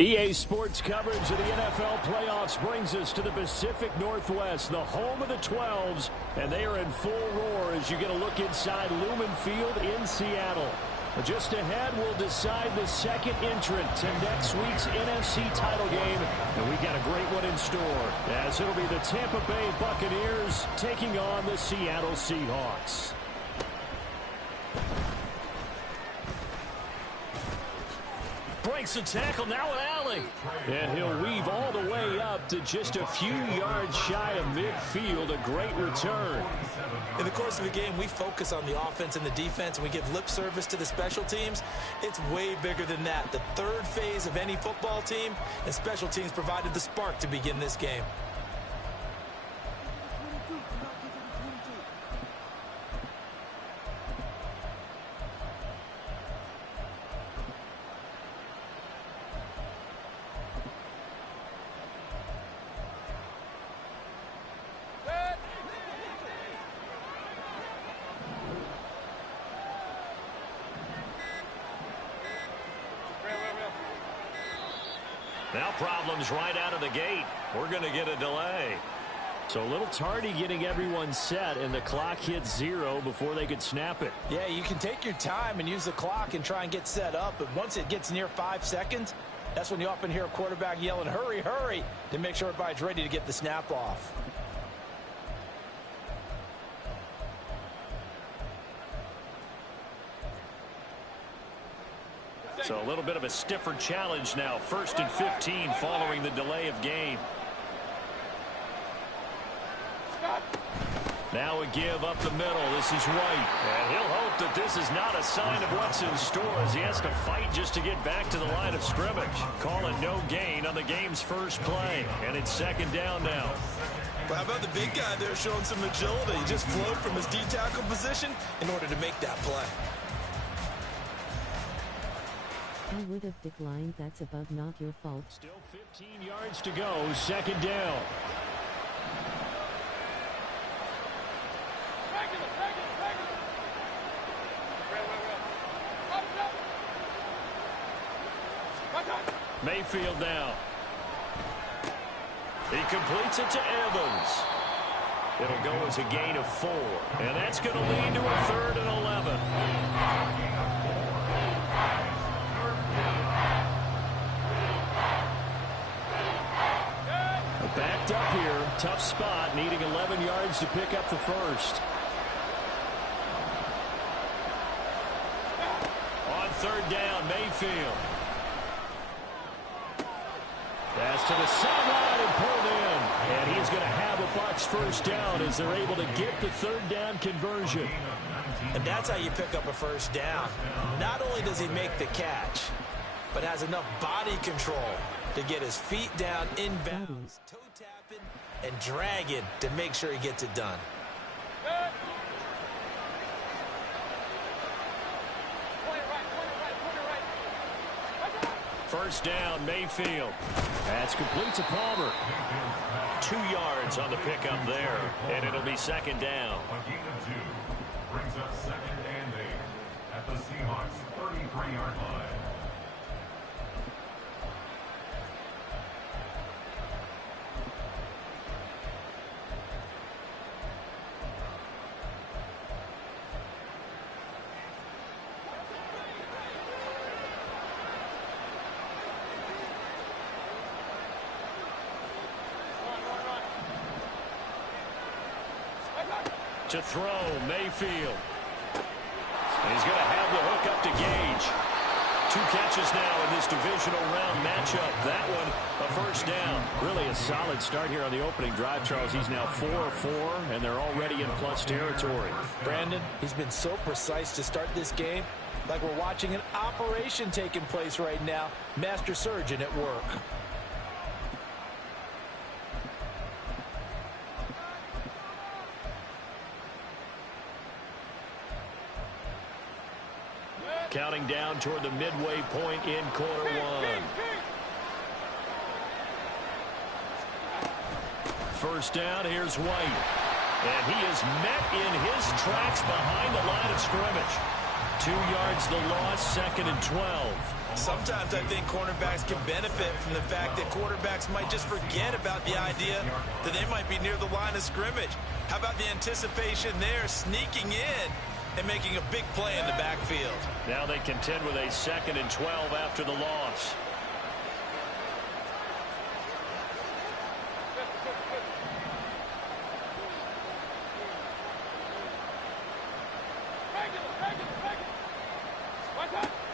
EA Sports coverage of the NFL playoffs brings us to the Pacific Northwest, the home of the 12s, and they are in full roar as you get a look inside Lumen Field in Seattle. Just ahead, we'll decide the second entrant to next week's NFC title game, and we've got a great one in store, as it'll be the Tampa Bay Buccaneers taking on the Seattle Seahawks. Breaks the tackle, now an alley. And he'll weave all the way up to just a few yards shy of midfield. A great return. In the course of the game, we focus on the offense and the defense, and we give lip service to the special teams. It's way bigger than that. The third phase of any football team, and special teams provided the spark to begin this game. Now problems right out of the gate. We're going to get a delay. So a little tardy getting everyone set, and the clock hits 0 before they could snap it. Yeah, you can take your time and use the clock and try and get set up, but once it gets near 5 seconds, that's when you often hear a quarterback yelling, hurry, hurry, to make sure everybody's ready to get the snap off. So a little bit of a stiffer challenge now. 1st and 15 following the delay of game. Now a give up the middle. This is White. And he'll hope that this is not a sign of what's in store as he has to fight just to get back to the line of scrimmage. Call it no gain on the game's first play. And it's 2nd down now. Well, how about the big guy there showing some agility? He just flowed from his D-tackle position in order to make that play. I would have declined. That's about not your fault. Still 15 yards to go. 2nd down. Mayfield now. He completes it to Evans. It'll go as a gain of 4. And that's going to lead to a 3rd and 11. Backed up here. Tough spot. Needing 11 yards to pick up the first. On 3rd down, Mayfield. Pass to the sideline and pulled in. And he's going to have a Bucs first down as they're able to get the 3rd down conversion. And that's how you pick up a first down. Not only does he make the catch, but has enough body control to get his feet down inbounds, toe tapping and dragging to make sure he gets it done. First down, Mayfield. That's complete to Palmer. 2 yards on the pickup there, and it'll be 2nd down. A gain of 2 brings up 2nd and 8 at the Seahawks 33-yard line. To throw, Mayfield. And he's going to have the hook up to Gage. 2 catches now in this divisional round matchup. That one, a first down. Really a solid start here on the opening drive, Charles. He's now 4 of 4, and they're already in plus territory. Brandon, he's been so precise to start this game, like we're watching an operation taking place right now. Master surgeon at work. Counting down toward the midway point in quarter 1. First down, here's White. And he is met in his tracks behind the line of scrimmage. 2 yards the loss, 2nd and 12. Sometimes I think cornerbacks can benefit from the fact that quarterbacks might just forget about the idea that they might be near the line of scrimmage. How about the anticipation there, sneaking in and making a big play in the backfield? Now they contend with a 2nd and 12 after the loss.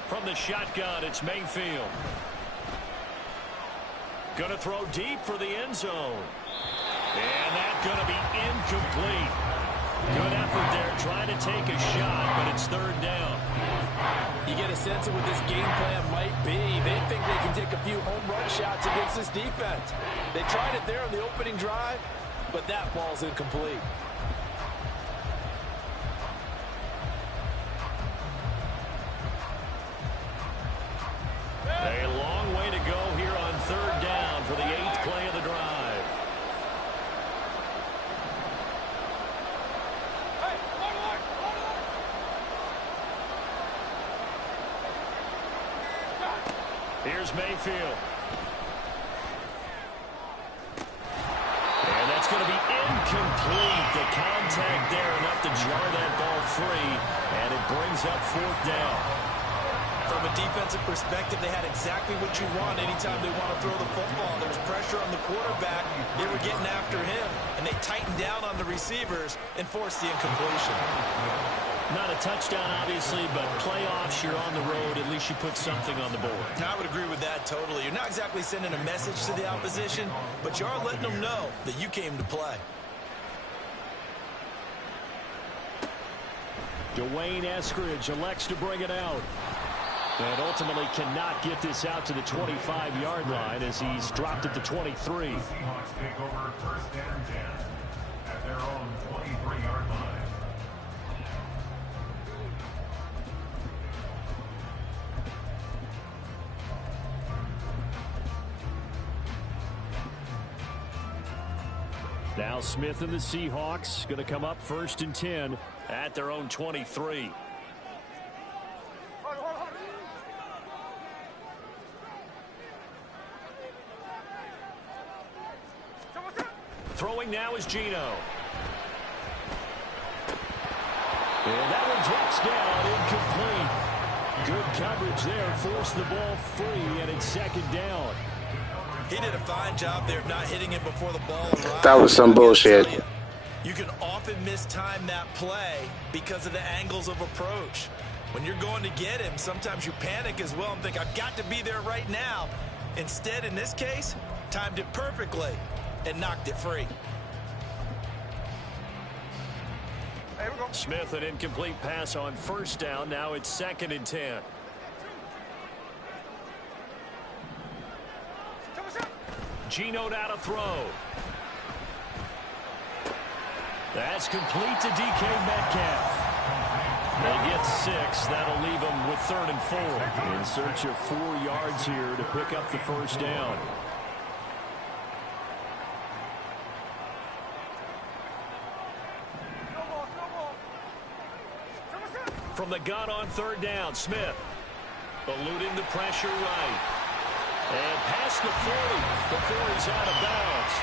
From the shotgun, it's Mayfield. Gonna throw deep for the end zone. And that's gonna be incomplete. Good effort there, trying to take a shot, but it's 3rd down. You get a sense of what this game plan might be. They think they can take a few home run shots against this defense. They tried it there on the opening drive, but that ball's incomplete. A long way to go here on 3rd down for the 8th play of the drive. Here's Mayfield. And that's going to be incomplete. The contact there enough to jar that ball free, and it brings up 4th down. From a defensive perspective, they had exactly what you want anytime they want to throw the football. There was pressure on the quarterback. They were getting after him, and they tightened down on the receivers and forced the incompletion. Not a touchdown, obviously, but playoffs, you're on the road. At least you put something on the board. I would agree with that totally. You're not exactly sending a message to the opposition, but you are letting them know that you came to play. Dwayne Eskridge elects to bring it out. And ultimately cannot get this out to the 25-yard line as he's dropped at the 23. The Seahawks take over 1st and 10 at their own 23-yard line. Now Smith and the Seahawks going to come up 1st and 10 at their own 23. Throwing now is Geno. And that one drops down, incomplete. Good coverage there, forced the ball free, and it's 2nd down. He did a fine job there of not hitting it before the ball arrived. That was some bullshit. You can often mistime that play because of the angles of approach. When you're going to get him, sometimes you panic as well and think, I've got to be there right now. Instead, in this case, timed it perfectly and knocked it free. Smith, an incomplete pass on 1st down. Now it's 2nd and 10. Geno out to throw. That's complete to DK Metcalf. They get 6. That'll leave them with 3rd and 4. In search of 4 yards here to pick up the 1st down. From the gun on 3rd down, Smith eluding the pressure right. And past the 40 before he's out of bounds.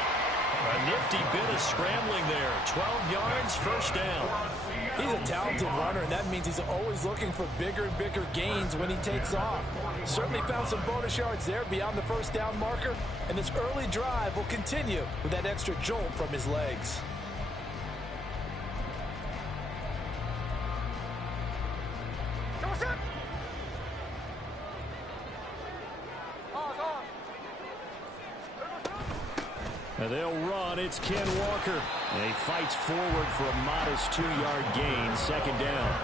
A nifty bit of scrambling there. 12 yards, 1st down. He's a talented runner, and that means he's always looking for bigger and bigger gains when he takes off. Certainly found some bonus yards there beyond the 1st down marker, and this early drive will continue with that extra jolt from his legs. And they'll run. It's Ken Walker. And he fights forward for a modest 2-yard gain. 2nd down.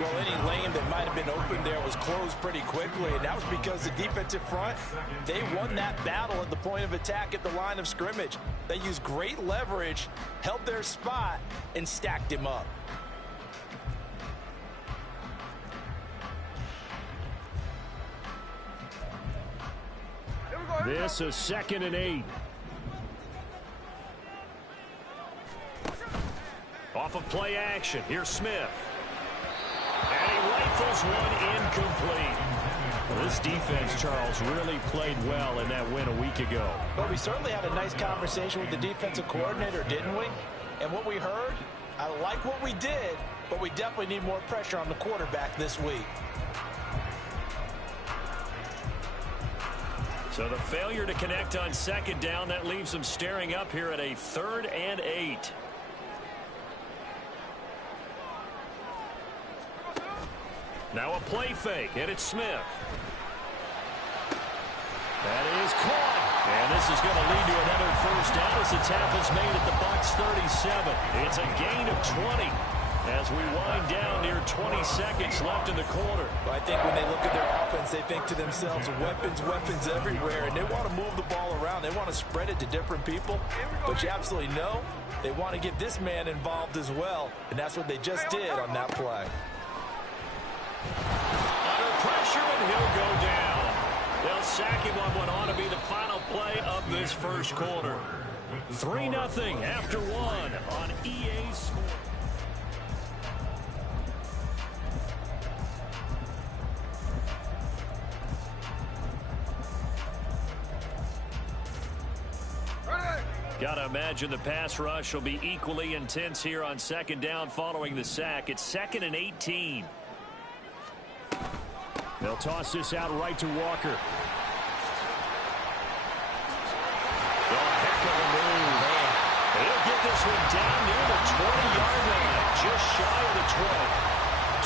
Well, any lane that might have been open there was closed pretty quickly, and that was because the defensive front, they won that battle at the point of attack at the line of scrimmage. They used great leverage, held their spot, and stacked him up. This is 2nd and 8. Off of play action. Here's Smith. And he Rifles one incomplete. Well, this defense, Charles, really played well in that win a week ago. Well, we certainly had a nice conversation with the defensive coordinator, didn't we? And what we heard, I like what we did, but we definitely need more pressure on the quarterback this week. So the failure to connect on second down, that leaves them staring up here at a 3rd and 8. Now a play fake, and it's Smith. That is caught. And this is going to lead to another first down as the tackle's made at the Bucs 37. It's a gain of 20 as we wind down near 20 seconds left in the quarter. Well, I think when they look at their offense, they think to themselves, weapons, weapons everywhere, and they want to move the ball around. They want to spread it to different people, but you absolutely know they want to get this man involved as well, and that's what they just did on that play. Under pressure, and he'll go down. They'll sack him on what ought to be the final play of this first quarter. 3-0 after 1 on EA Sports. Gotta imagine the pass rush will be equally intense here on second down following the sack. It's 2nd and 18. They'll toss this out right to Walker. Oh, heck of a move. He'll get this one down near the 20-yard line, just shy of the 20.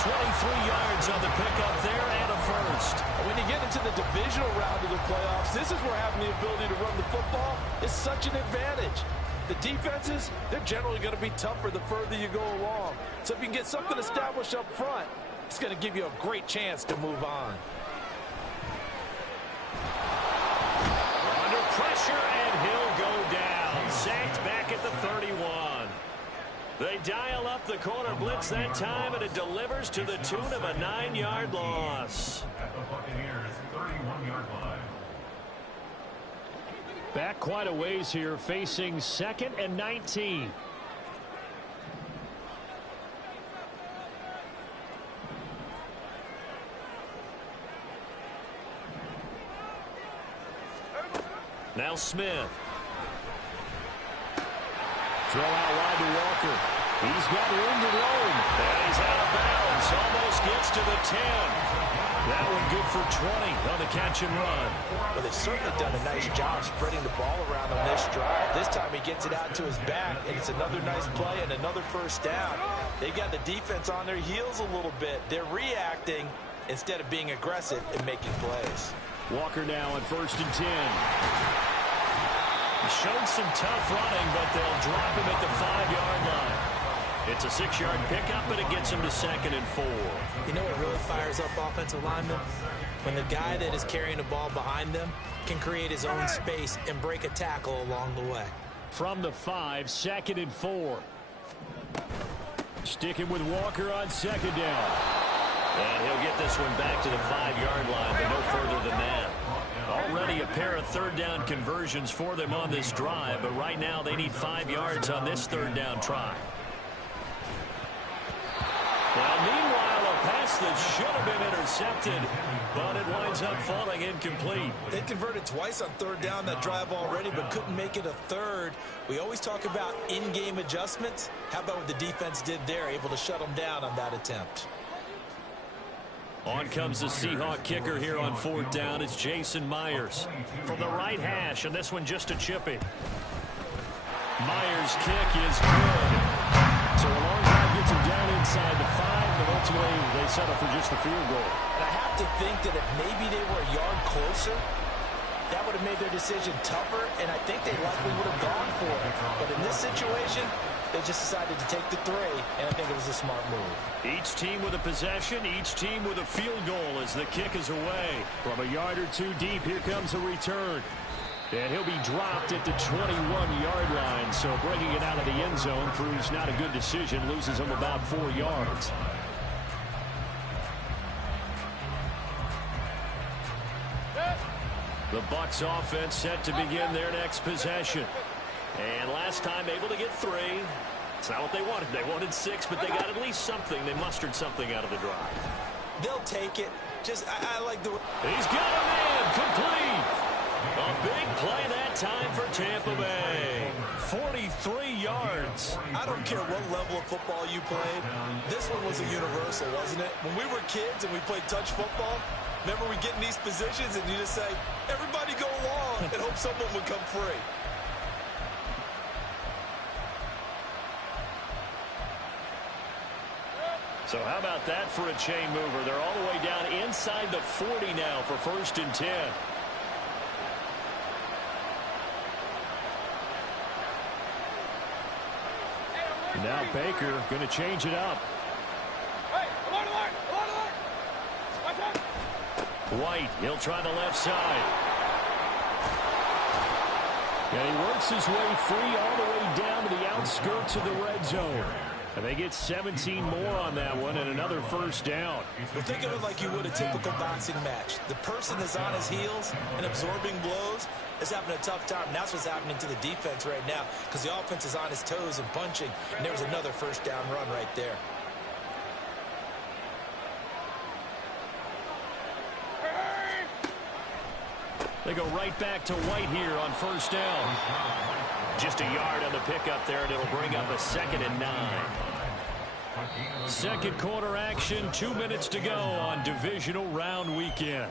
23 yards on the pickup there and a first. When you get into the divisional round of the playoffs, this is where having the ability to run the football is such an advantage. The defenses, they're generally going to be tougher the further you go along. So if you can get something established up front, it's going to give you a great chance to move on. Under pressure, and he'll go down. Sacked back at the 31. They dial up the corner blitz that time, and it delivers to the tune of a 9-yard loss. At the Buccaneers' 31-yard line. Back quite a ways here, facing 2nd and 19. Now Smith. Throw out wide to Walker. He's got room to roam. And he's out of bounds. Almost gets to the 10. That one good for 20 on the catch and run. Well, they've certainly done a nice job spreading the ball around on this drive. This time he gets it out to his back, and it's another nice play and another first down. They've got the defense on their heels a little bit. They're reacting instead of being aggressive and making plays. Walker now on 1st and 10. He's shown some tough running, but they'll drop him at the 5-yard line. It's a 6-yard pickup, but it gets him to 2nd and 4. You know what really fires up offensive linemen? When the guy that is carrying the ball behind them can create his own space and break a tackle along the way. From the 5, 2nd and 4. Sticking with Walker on 2nd down. And he'll get this one back to the 5-yard line, but no further than that. Already a pair of 3rd down conversions for them on this drive, but right now they need 5 yards on this 3rd down try. Well, meanwhile, a pass that should have been intercepted, but it winds up falling incomplete. They converted twice on 3rd down that drive already, but couldn't make it a 3rd. We always talk about in-game adjustments. How about what the defense did there, able to shut them down on that attempt? On comes the Seahawk kicker here on 4th down. It's Jason Myers from the right hash, and this one just a chippy. Myers' kick is good. So a long drive gets him down inside the 5, but ultimately they settle for just the field goal. And I have to think that if maybe they were a yard closer, that would have made their decision tougher, and I think they likely would have gone for it. But in this situation, they just decided to take the 3, and I think it was a smart move. Each team with a possession, each team with a field goal as the kick is away. From a yard or 2 deep, here comes a return. And he'll be dropped at the 21-yard line, so bringing it out of the end zone proves not a good decision, loses him about 4 yards. The Bucs offense set to begin their next possession. And last time able to get 3. It's not what they wanted. They wanted 6, but they got at least something. They mustered something out of the drive. They'll take it. I like the... He's got a man complete. A big play that time for Tampa Bay. 43 yards. I don't care what level of football you played. This one was a universal, wasn't it? When we were kids and we played touch football, remember we get in these positions and you just say, everybody go along and hope someone would come free. So how about that for a chain mover? They're all the way down inside the 40 now for 1st and 10. Now Baker going to change it up. White, he'll try the left side. And he works his way free all the way down to the outskirts of the red zone. And they get 17 more on that one and another 1st down. Well, think of it like you would a typical boxing match. The person that's on his heels and absorbing blows is having a tough time. And that's what's happening to the defense right now because the offense is on his toes and punching. And there's another 1st down run right there. They go right back to White here on 1st down. Just a yard on the pickup there, and it'll bring up a 2nd and 9. Second quarter action, 2 minutes to go on divisional round weekend.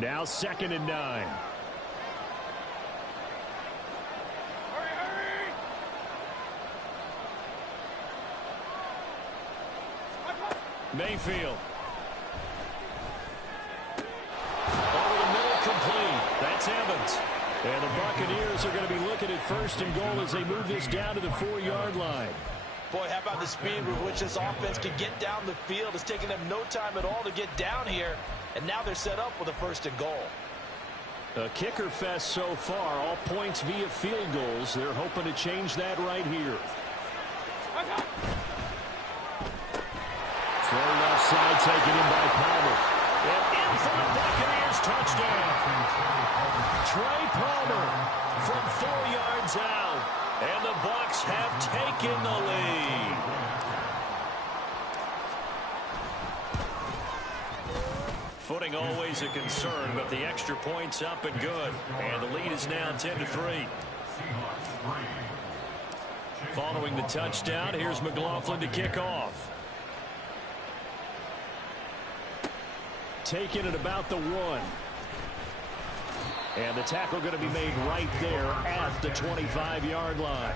Now 2nd and 9. Mayfield. Over the middle, complete. That's Evans. And the Buccaneers are going to be looking at 1st and goal as they move this down to the 4-yard line. Boy, how about the speed with which this offense can get down the field? It's taking them no time at all to get down here. And now they're set up with a 1st and goal. A kicker fest so far, all points via field goals. They're hoping to change that right here. Throw left side, taken in by Palmer. And in for the Buccaneers, touchdown. Trey Palmer from 4 yards out. And the Bucs have taken the lead. Footing always a concern, but the extra point's up and good. And the lead is now 10-3. Following the touchdown, here's McLaughlin to kick off. Taken at about the 1. And the tackle going to be made right there at the 25-yard line.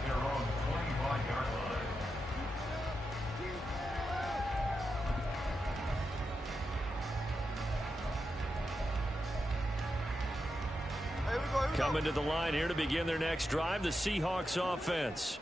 Coming to the line here to begin their next drive, the Seahawks offense.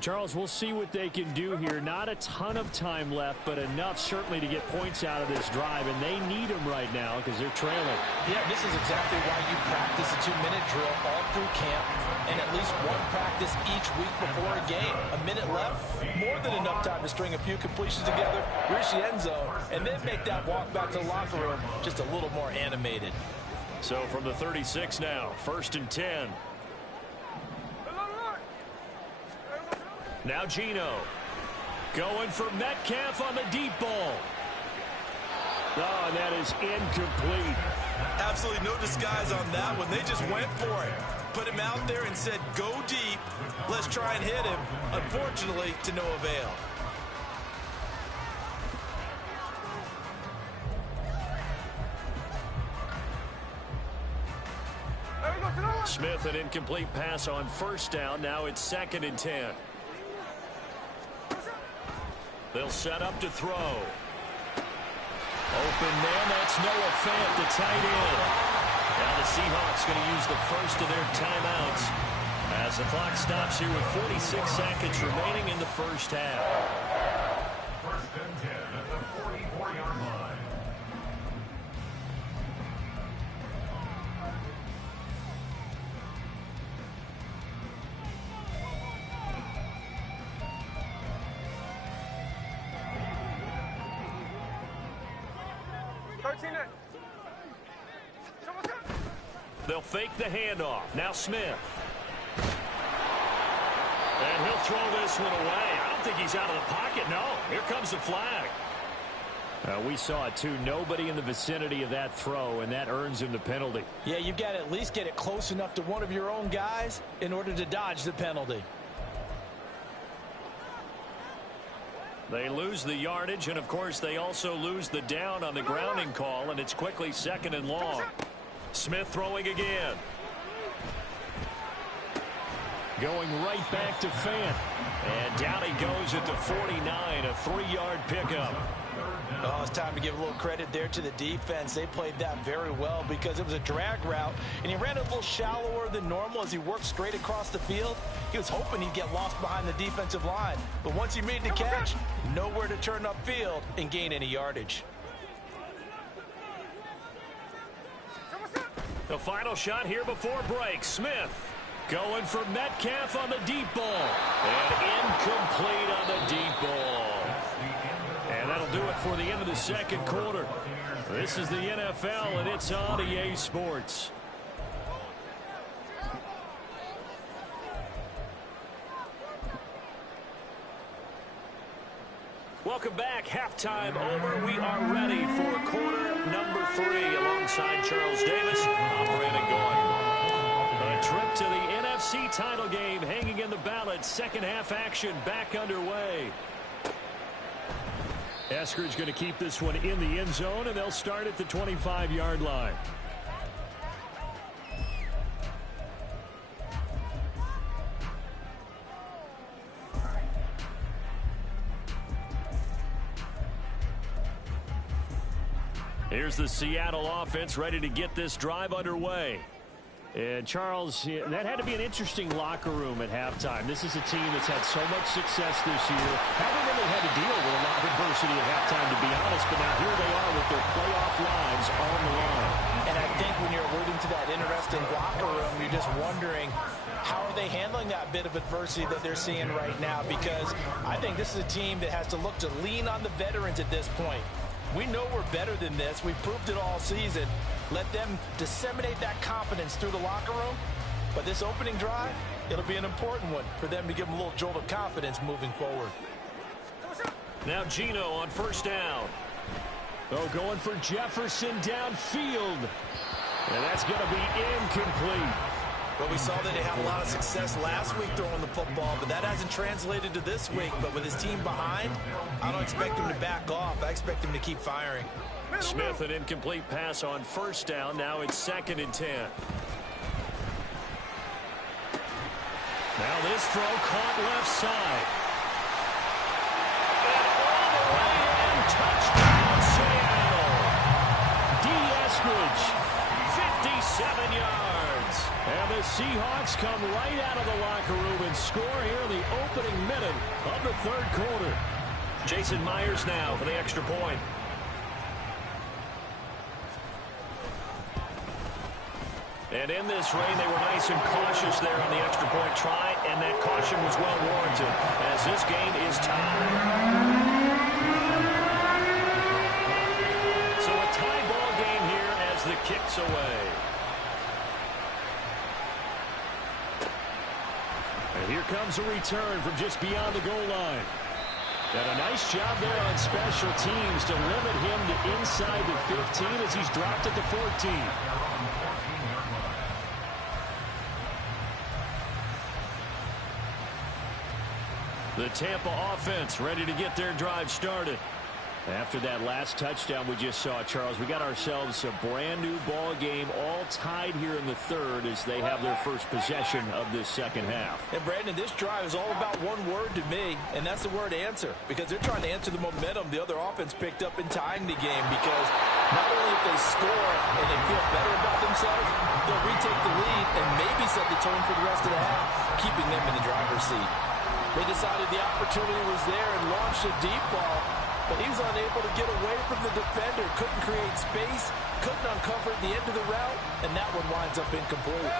Charles, we'll see what they can do here. Not a ton of time left, but enough certainly to get points out of this drive, and they need them right now because they're trailing. Yeah, this is exactly why you practice a 2-minute drill all through camp and at least one practice each week before a game. A minute left, more than enough time to string a few completions together, reach the end zone, and then make that walk back to the locker room just a little more animated. So from the 36 now, 1st and 10. Now Geno going for Metcalf on the deep ball. Oh, and that is incomplete. Absolutely no disguise on that one. They just went for it. Put him out there and said, go deep. Let's try and hit him. Unfortunately, to no avail. Smith, an incomplete pass on 1st down. Now it's 2nd and 10. They'll set up to throw. Open man, that's Noah Fant, the tight end. Now the Seahawks going to use the first of their timeouts as the clock stops here with 46 seconds remaining in the 1st half. 1st and 10 at the 44-yard line. They'll fake the handoff. Now Smith. And he'll throw this one away. I don't think he's out of the pocket. No, here comes the flag. We saw it too. Nobody in the vicinity of that throw, and that earns him the penalty. Yeah, you've got to at least get it close enough to one of your own guys in order to dodge the penalty. They lose the yardage, and of course they also lose the down on the grounding call, and it's quickly 2nd and long. Smith throwing again. Going right back to Fant. And down he goes at the 49, a 3-yard pickup. Oh, it's time to give a little credit there to the defense. They played that very well because it was a drag route, and he ran a little shallower than normal as he worked straight across the field. He was hoping he'd get lost behind the defensive line, but once he made the catch, nowhere to turn upfield and gain any yardage. The final shot here before break. Smith going for Metcalf on the deep ball. And incomplete on the deep ball. And that'll do it for the end of the second quarter. This is the NFL, and it's on EA Sports. Welcome back. Halftime over. We are ready for quarter number 3 alongside Charles Davis. I'm Brandon Goy. A trip to the NFC title game hanging in the balance. Second half action back underway. Eskridge going to keep this one in the end zone, and they'll start at the 25-yard line. Here's the Seattle offense ready to get this drive underway. And Charles, that had to be an interesting locker room at halftime. This is a team that's had so much success this year. Haven't really had to deal with a lot of adversity at halftime, to be honest. But now here they are with their playoff lives on the line. And I think when you're alluding to that interesting locker room, you're just wondering, how are they handling that bit of adversity that they're seeing right now? Because I think this is a team that has to look to lean on the veterans at this point. We know we're better than this. We've proved it all season. Let them disseminate that confidence through the locker room. But this opening drive, it'll be an important one for them to give them a little jolt of confidence moving forward. Now Geno on first down. Oh, going for Jefferson downfield. And that's going to be incomplete. But we saw that they had a lot of success last week throwing the football, but that hasn't translated to this week. But with his team behind, I don't expect him to back off. I expect him to keep firing. Smith, an incomplete pass on first down. Now it's 2nd and 10. Now this throw caught left side. And all the way in, touchdown Seattle. D. Eskridge, 57 yards. And the Seahawks come right out of the locker room and score here in the opening minute of the third quarter. Jason Myers now for the extra point. And in this rain, they were nice and cautious there on the extra point try, and that caution was well warranted as this game is tied. So a tie ball game here as the kick's away. And here comes a return from just beyond the goal line. And a nice job there on special teams to limit him to inside the 15 as he's dropped at the 14. The Tampa offense ready to get their drive started. After that last touchdown we just saw, Charles, we got ourselves a brand new ball game, all tied here in the third as they have their first possession of this second half. And Brandon, this drive is all about one word to me, and that's the word answer, because they're trying to answer the momentum the other offense picked up in tying the game, because not only if they score and they feel better about themselves, they'll retake the lead and maybe set the tone for the rest of the half, keeping them in the driver's seat. They decided the opportunity was there and launched a deep ball, but he was unable to get away from the defender, couldn't create space, couldn't uncover at the end of the route, and that one winds up incomplete.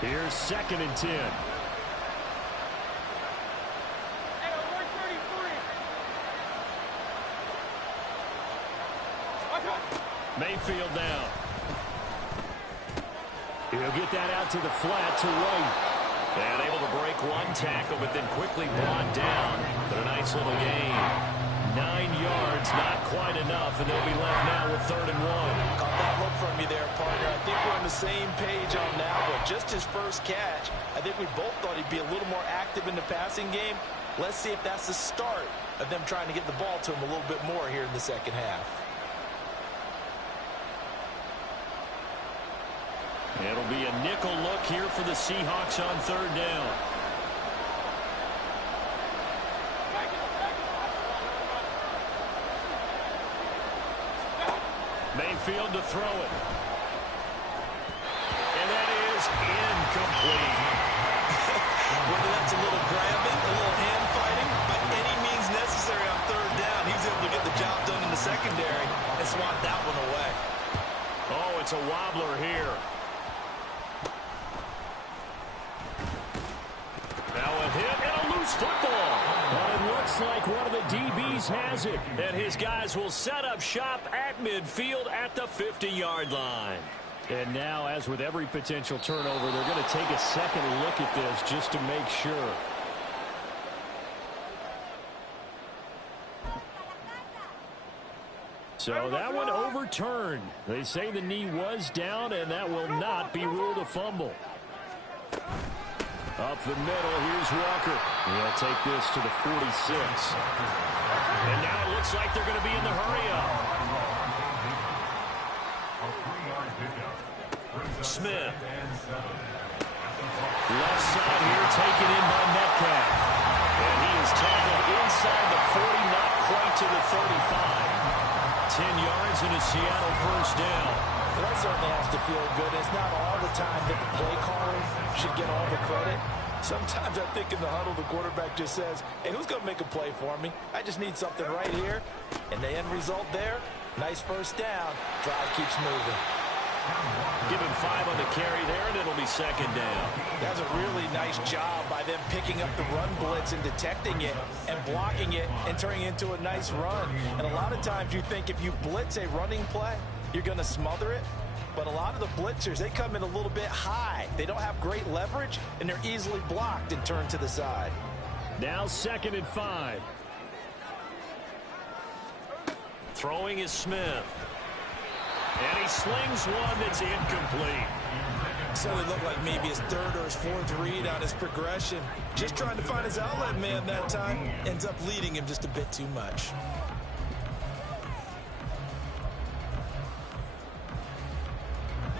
Here's 2nd and 10. Mayfield now. He'll get that out to the flat to White. And able to break one tackle, but then quickly brought down. But a nice little gain. 9 yards, not quite enough, and they'll be left now with 3rd and 1. Caught that look from you there, partner. I think we're on the same page on that one. Just his first catch, I think we both thought he'd be a little more active in the passing game. Let's see if that's the start of them trying to get the ball to him a little bit more here in the second half. It'll be a nickel look here for the Seahawks on 3rd down. Mayfield to throw it. And that is incomplete. Whether that's a little grabbing, a little hand fighting, by any means necessary on 3rd down, he was able to get the job done in the secondary and swat that one away. Oh, it's a wobbler here. Now a hit and a loose football. But it looks like one of the DBs has it. And his guys will set up shop at midfield at the 50-yard line. And now, as with every potential turnover, they're going to take a second look at this just to make sure. So that one overturned. They say the knee was down, and that will not be ruled a fumble. Up the middle, here's Walker. He'll take this to the 46. And now it looks like they're going to be in the hurry-up. Smith. Left side here, taken in by Metcalf. And he is tackled inside the 40, not quite to the 35. 10 yards and a Seattle first down. Well, that certainly has to feel good. It's not all the time that the play caller should get all the credit. Sometimes I think in the huddle, the quarterback just says, hey, who's going to make a play for me? I just need something right here. And the end result there, nice first down. Drive keeps moving. Give him 5 on the carry there, and it'll be 2nd down. That's a really nice job by them picking up the run blitz and detecting it and blocking it and turning it into a nice run. And a lot of times you think if you blitz a running play, you're going to smother it. But a lot of the blitzers, they come in a little bit high. They don't have great leverage, and they're easily blocked and turned to the side. Now 2nd and 5. Throwing is Smith. And he slings one that's incomplete. So it looked like maybe his 3rd or his 4th read on his progression. Just trying to find his outlet man that time. Ends up leading him just a bit too much.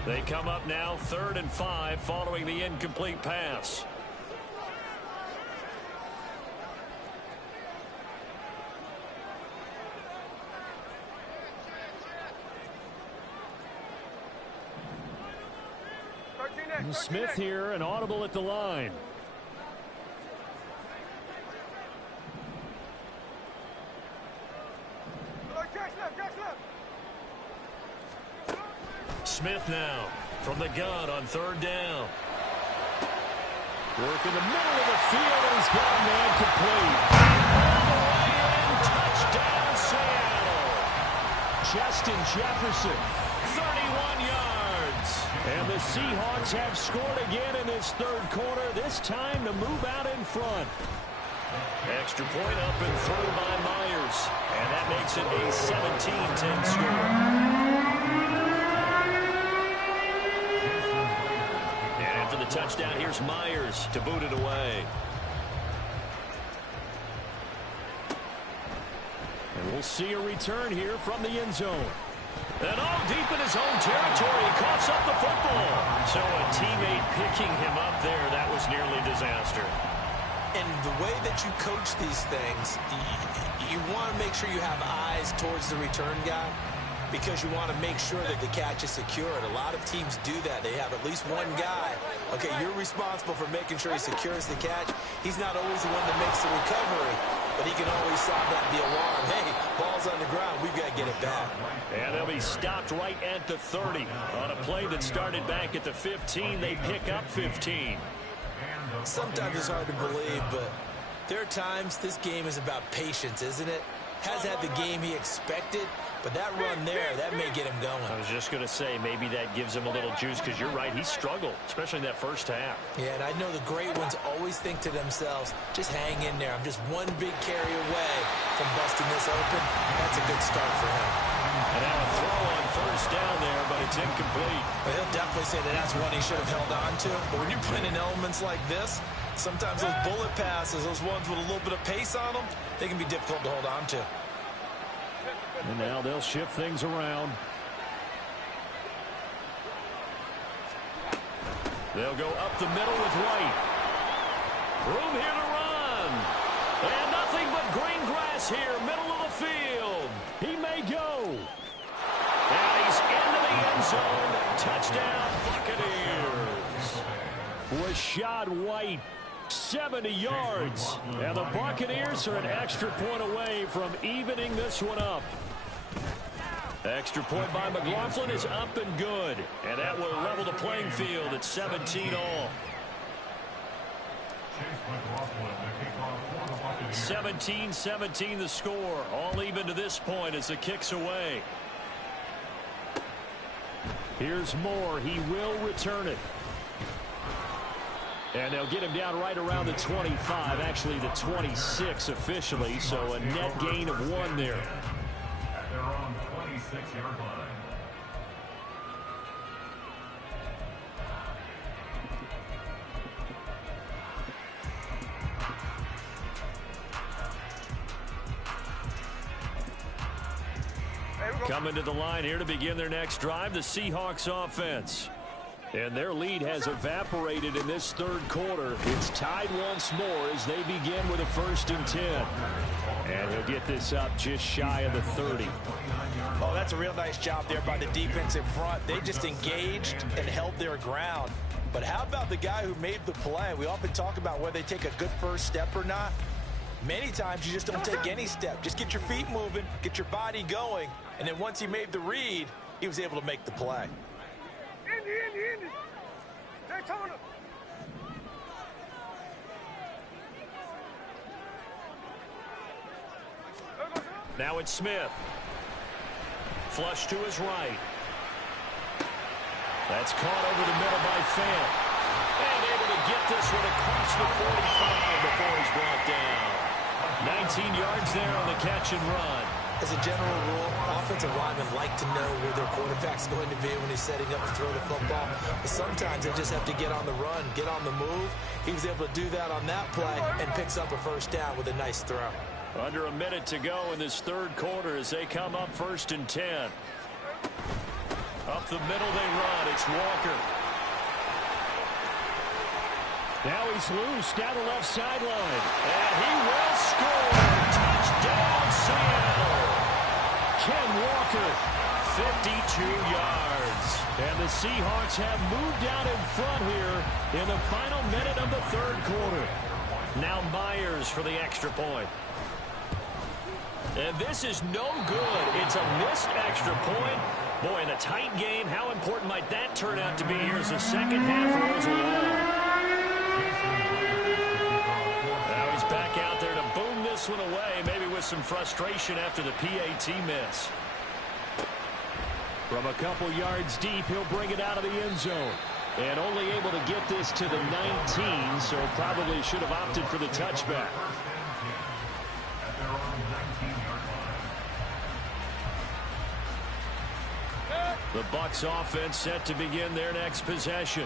They come up now 3rd and 5 following the incomplete pass. Smith here, an audible at the line. Smith now from the gun on 3rd down. Work in the middle of the field, and he's got a man complete. All the way in, touchdown Seattle. Justin Jefferson, 31 yards. And the Seahawks have scored again in this 3rd quarter, this time to move out in front. Extra point up and through by Myers. And that makes it a 17-10 score. For the touchdown, here's Myers to boot it away. And we'll see a return here from the end zone. And all deep in his own territory, he coughs up the football. So a teammate picking him up there, that was nearly disaster. And the way that you coach these things, you want to make sure you have eyes towards the return guy, because you want to make sure that the catch is secured. A lot of teams do that. They have at least one guy. Okay, you're responsible for making sure he secures the catch. He's not always the one that makes the recovery, but he can always sound out the alarm. Hey, ball's on the ground. We've got to get it back. And they'll be stopped right at the 30. On a play that started back at the 15, they pick up 15. Sometimes it's hard to believe, but there are times this game is about patience, isn't it? Has had the game he expected, But that run there, that may get him going. I was just going to say, maybe that gives him a little juice, because you're right, he struggled, especially in that first half. Yeah, and I know the great ones always think to themselves, just hang in there. I'm just one big carry away from busting this open. That's a good start for him. And now a throw on first down there, but it's incomplete. But he'll definitely say that that's one he should have held on to. But when you're playing in elements like this, sometimes those bullet passes, those ones with a little bit of pace on them, they can be difficult to hold on to. And now they'll shift things around. They'll go up the middle with White. Room here to run. And nothing but green grass here, middle of the field. He may go. And he's into the end zone. Touchdown, Buccaneers. Rashad White, 70 yards. And the Buccaneers are an extra point away from evening this one up. Extra point by McLaughlin is up and good. And that will level the playing field at 17 all. 17-17 the score. All even to this point as the kick's away. Here's Moore. He will return it. And they'll get him down right around the 25. Actually, the 26 officially. So a net gain of 1 there. At their own 26-yard line. Coming to the line here to begin their next drive, the Seahawks offense. And their lead has evaporated in this third quarter. It's tied once more as they begin with a 1st and 10. And he'll get this up just shy of the 30. Oh, that's a real nice job there by the defense in front. They just engaged and held their ground. But how about the guy who made the play? We often talk about whether they take a good first step or not. Many times you just don't take any step. Just get your feet moving, get your body going, and then once he made the read, he was able to make the play. Now it's Smith. Flush to his right. That's caught over the middle by Fant. And able to get this one across the 45 before he's brought down. 19 yards there on the catch and run. As a general rule, offensive linemen like to know where their quarterback's going to be when he's setting up to throw the football. But sometimes they just have to get on the run, get on the move. He was able to do that on that play and picks up a 1st down with a nice throw. Under a minute to go in this third quarter as they come up 1st and 10. Up the middle they run. It's Walker. Now he's loose down the left sideline. And he will score. Touchdown, Seattle. Ken Walker, 52 yards. And the Seahawks have moved out in front here in the final minute of the third quarter. Now Myers for the extra point. And this is no good. It's a missed extra point. Boy, in a tight game, how important might that turn out to be here as the second half rolls along? Now he's back out there to boom this one away, maybe with some frustration after the PAT miss. From a couple yards deep, he'll bring it out of the end zone. And only able to get this to the 19, so probably should have opted for the touchback. The Bucs offense set to begin their next possession.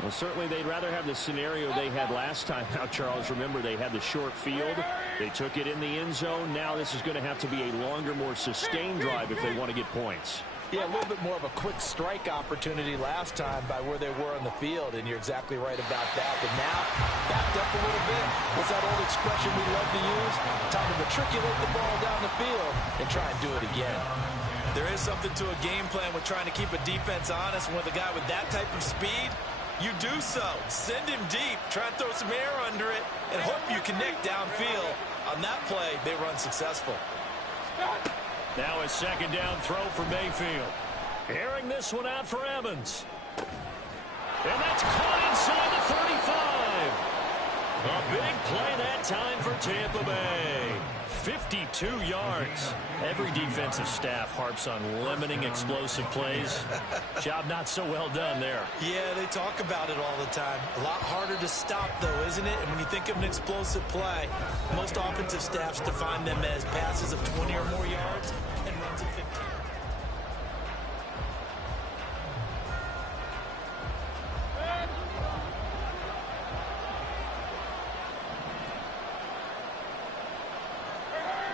Well, certainly they'd rather have the scenario they had last time. Now, Charles, remember they had the short field. They took it in the end zone. Now this is going to have to be a longer, more sustained drive if they want to get points. Yeah, a little bit more of a quick strike opportunity last time by where they were on the field, and you're exactly right about that. But now, backed up a little bit. What's that old expression we love to use? Time to matriculate the ball down the field and try and do it again. There is something to a game plan with trying to keep a defense honest. And with a guy with that type of speed, you do so. Send him deep. Try and throw some air under it and hope you connect downfield. On that play, they run successful. Now a second down throw for Mayfield. Airing this one out for Evans. And that's caught inside the 35. A big play that time for Tampa Bay. 52 yards. Every defensive staff harps on limiting explosive plays. Job not so well done there. Yeah, they talk about it all the time. A lot harder to stop, though, isn't it? And when you think of an explosive play, most offensive staffs define them as passes of 20 or more yards and runs of 15.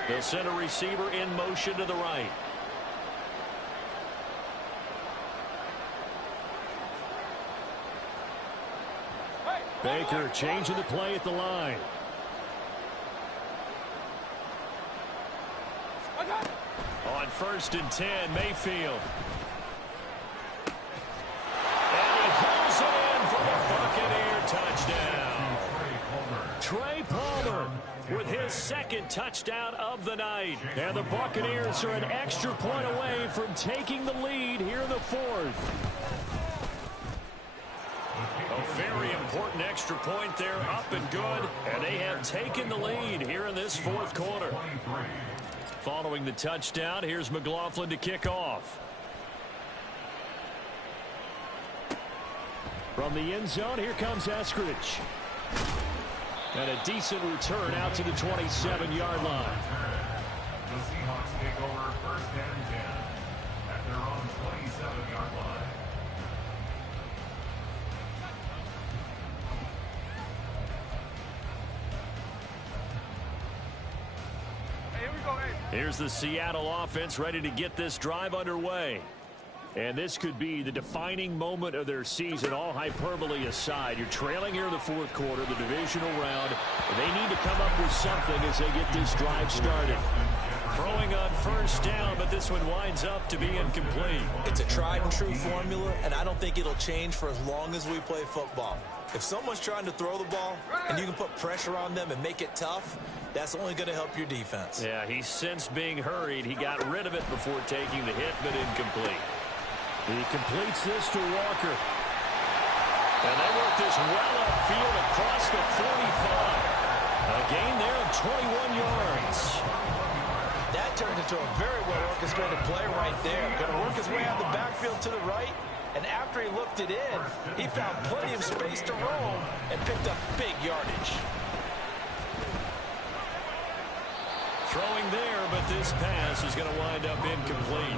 They'll send a receiver in motion to the right. Baker changing the play at the line. On 1st and 10, Mayfield. And he holds it in for the Buccaneer touchdown. Trey Palmer with his 2nd touchdown of the night. And the Buccaneers are an extra point away from taking the lead here in the 4th. A very important extra point there, up and good. And they have taken the lead here in this 4th quarter. Following the touchdown, here's McLaughlin to kick off. From the end zone, here comes Eskridge. And a decent return out to the 27-yard line. The Seahawks take over 1st and 10 at their own 27-yard line. Here's the Seattle offense ready to get this drive underway. And this could be the defining moment of their season, all hyperbole aside. You're trailing here in the 4th quarter, the divisional round. They need to come up with something as they get this drive started. Throwing on 1st down, but this one winds up to be incomplete. It's a tried and true formula, and I don't think it'll change for as long as we play football. If someone's trying to throw the ball and you can put pressure on them and make it tough, that's only going to help your defense. Yeah, he's since being hurried. He got rid of it before taking the hit, but incomplete. He completes this to Walker. And they work this well upfield across the 45. A gain there of 21 yards. That turned into a very well-orchestrated play right there. Going to work his way out the backfield to the right. And after he looked it in, he found plenty of space to roam and picked up big yardage. Throwing there, but this pass is going to wind up incomplete.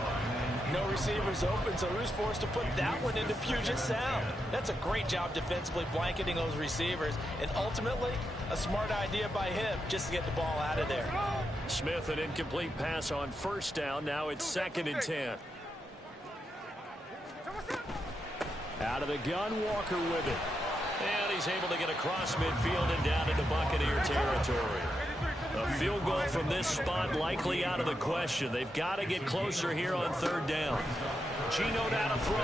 No receivers open, so Rue's forced to put that one into Puget Sound. That's a great job defensively blanketing those receivers. And ultimately, a smart idea by him just to get the ball out of there. Smith, an incomplete pass on 1st down. Now it's 2nd and 10. Out of the gun, Walker with it. And he's able to get across midfield and down into Buccaneer territory. A field goal from this spot likely out of the question. They've got to get closer here on 3rd down. Gino down to throw.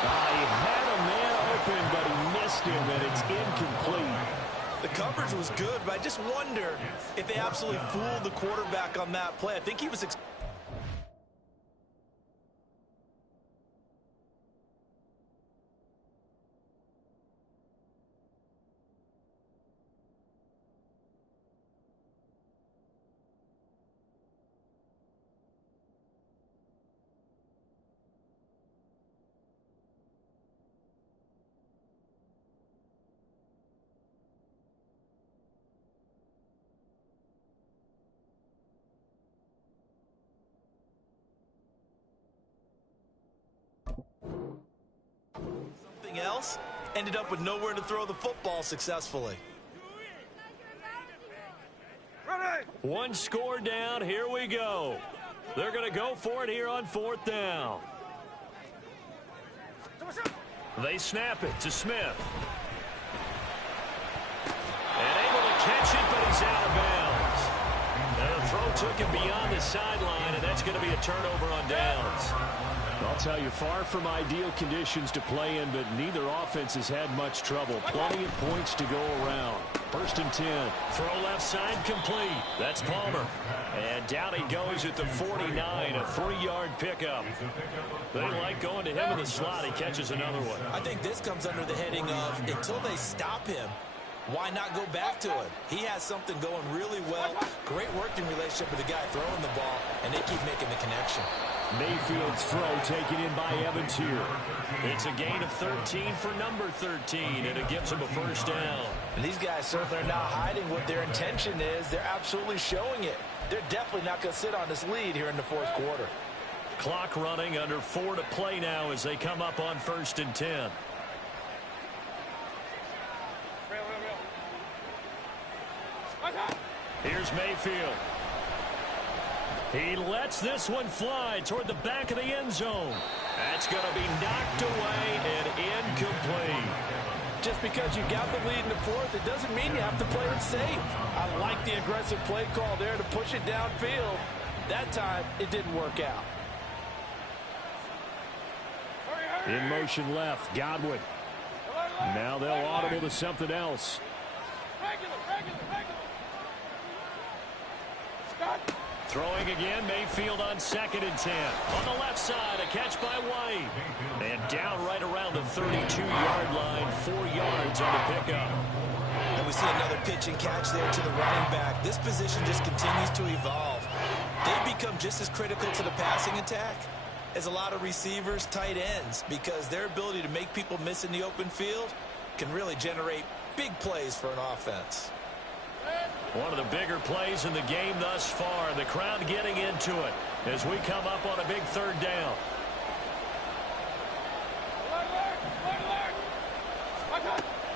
He had a man open, but he missed him, and it's incomplete. The coverage was good, but I just wonder if they absolutely fooled the quarterback on that play. I think he was something else, ended up with nowhere to throw the football successfully. One score down. Here we go. They're going to go for it here on 4th down. They snap it to Smith. And able to catch it, but he's out of bounds. And the throw took him beyond the sideline, and that's going to be a turnover on downs. I'll tell you, far from ideal conditions to play in, but neither offense has had much trouble. Plenty of points to go around. 1st and 10. Throw left side complete. That's Palmer. And down he goes at the 49, a 3-yard pickup. They like going to him in the slot. He catches another one. I think this comes under the heading of until they stop him, Why not go back to it? He has something going really well. Great working relationship with the guy throwing the ball, and they keep making the connection. Mayfield's throw taken in by Evans here. It's a gain of 13 for number 13, and it gives him a first down. And these guys certainly are not hiding what their intention is. They're absolutely showing it. They're definitely not going to sit on this lead here in the fourth quarter. Clock running, under 4 to play now as they come up on 1st and 10. Here's Mayfield. He lets this one fly toward the back of the end zone. That's going to be knocked away and incomplete. Just because you got the lead in the fourth, it doesn't mean you have to play it safe. I like the aggressive play call there to push it downfield. That time, it didn't work out. In motion left, Godwin. Now they'll audible to something else. Throwing again, Mayfield on 2nd and 10. On the left side, a catch by White. And down right around the 32-yard line, 4 yards on the pickup. And we see another pitch and catch there to the running back. This position just continues to evolve. They become just as critical to the passing attack as a lot of receivers, tight ends, because their ability to make people miss in the open field can really generate big plays for an offense. One of the bigger plays in the game thus far. The crowd getting into it as we come up on a big 3rd down.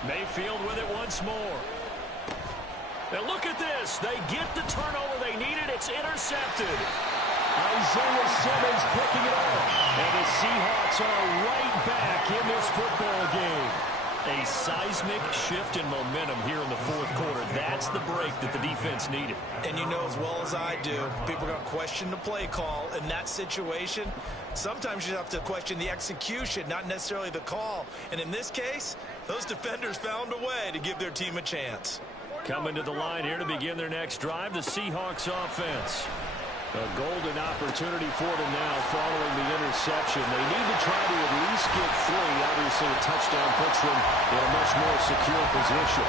Mayfield with it once more. Now look at this. They get the turnover they needed. It's intercepted. Isaiah Simmons picking it up. And the Seahawks are right back in this football game. A seismic shift in momentum here in the fourth quarter. That's the break that the defense needed. And you know as well as I do, people are going to question the play call in that situation. Sometimes you have to question the execution, not necessarily the call. And in this case, those defenders found a way to give their team a chance. Coming to the line here to begin their next drive, the Seahawks offense. A golden opportunity for them now following the interception. They need to try to at least get 3. Obviously, a touchdown puts them in a much more secure position.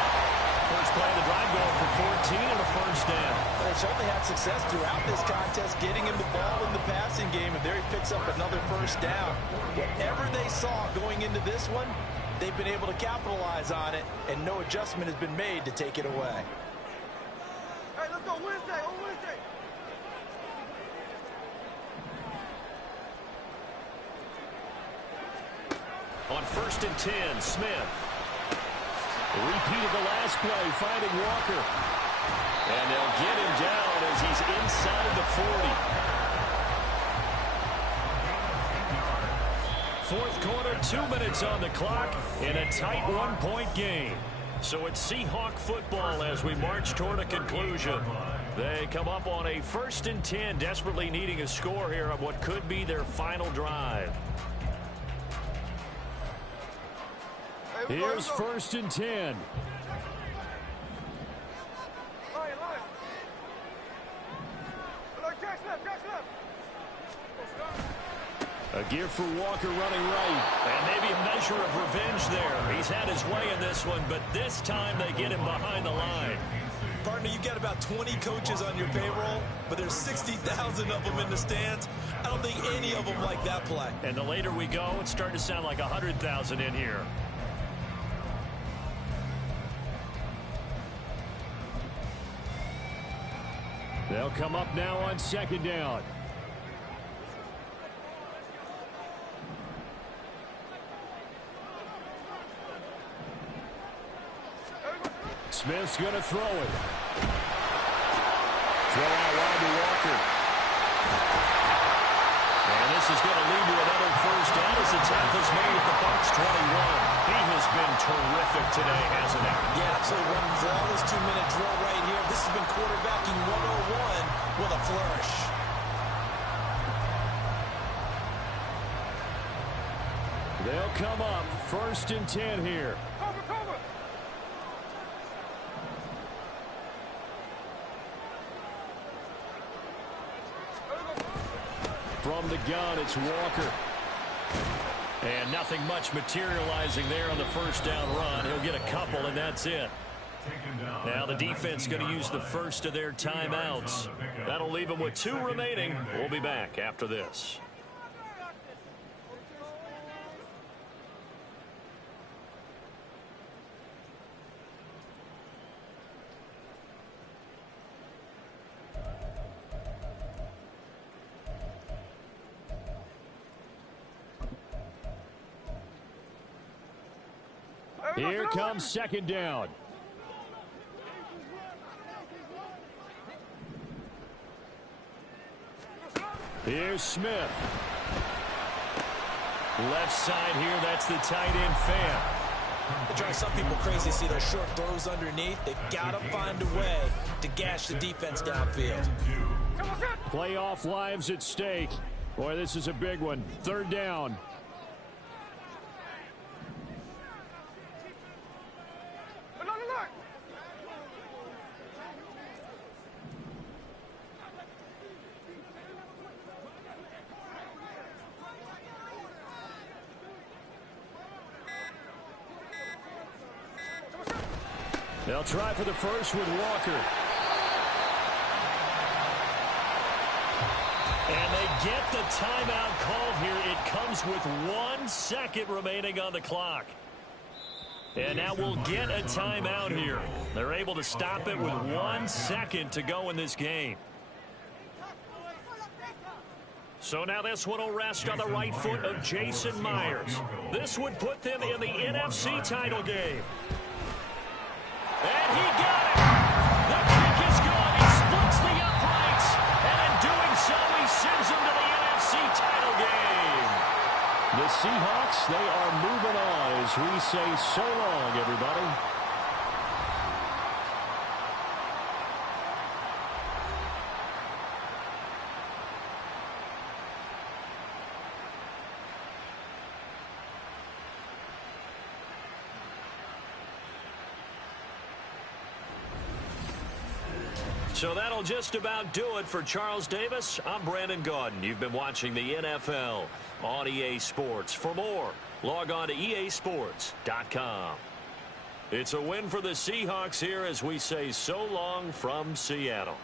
First play of the drive going for 14 and a first down. They certainly had success throughout this contest getting him the ball in the passing game, and there he picks up another first down. Whatever they saw going into this one, they've been able to capitalize on it, and no adjustment has been made to take it away. Hey, let's go Wednesday, on Wednesday. On 1st and 10, Smith. Repeated the last play, finding Walker. And they'll get him down as he's inside the 40. Fourth quarter, 2 minutes on the clock in a tight 1-point game. So it's Seahawk football as we march toward a conclusion. They come up on a 1st and 10, desperately needing a score here on what could be their final drive. Here's 1st and 10. A give for Walker running right. And maybe a measure of revenge there. He's had his way in this one, but this time they get him behind the line. Partner, you got about 20 coaches on your payroll, but there's 60,000 of them in the stands. I don't think any of them like that play. And the later we go, it's starting to sound like 100,000 in here. They'll come up now on 2nd down. Smith's going to throw it. Throw out wide to Walker. And this is going to lead to another first down as the tackle's made at the Bucs 21. He has been terrific today, hasn't he? Yeah, absolutely. One flawless 2-minute drill right here. This has been quarterbacking 101 with a flourish. They'll come up 1st and 10 here. Cover. From the gun, it's Walker. And nothing much materializing there on the first down run. He'll get a couple, and that's it. Now the defense going to use the first of their timeouts. That'll leave them with 2 remaining. We'll be back after this. Here comes second down. Here's Smith. Left side here, that's the tight end fan. It drives some people crazy to see those short throws underneath. They've got to find a way to gash the defense downfield. Playoff lives at stake. Boy, this is a big one. Third down. They'll try for the first with Walker. And they get the timeout called here. It comes with 1 second remaining on the clock. And now we'll get a timeout here. They're able to stop it with 1 second to go in this game. So now this one will rest on the right foot of Jason Myers. This would put them in the NFC title game. And he got it. The kick is good. He splits the uprights. And in doing so, he sends them to the NFC title game. The Seahawks, they are moving on as we say so long, everybody. So that'll just about do it for Charles Davis. I'm Brandon Gaudin. You've been watching the NFL on EA Sports. For more, log on to easports.com. It's a win for the Seahawks here as we say so long from Seattle.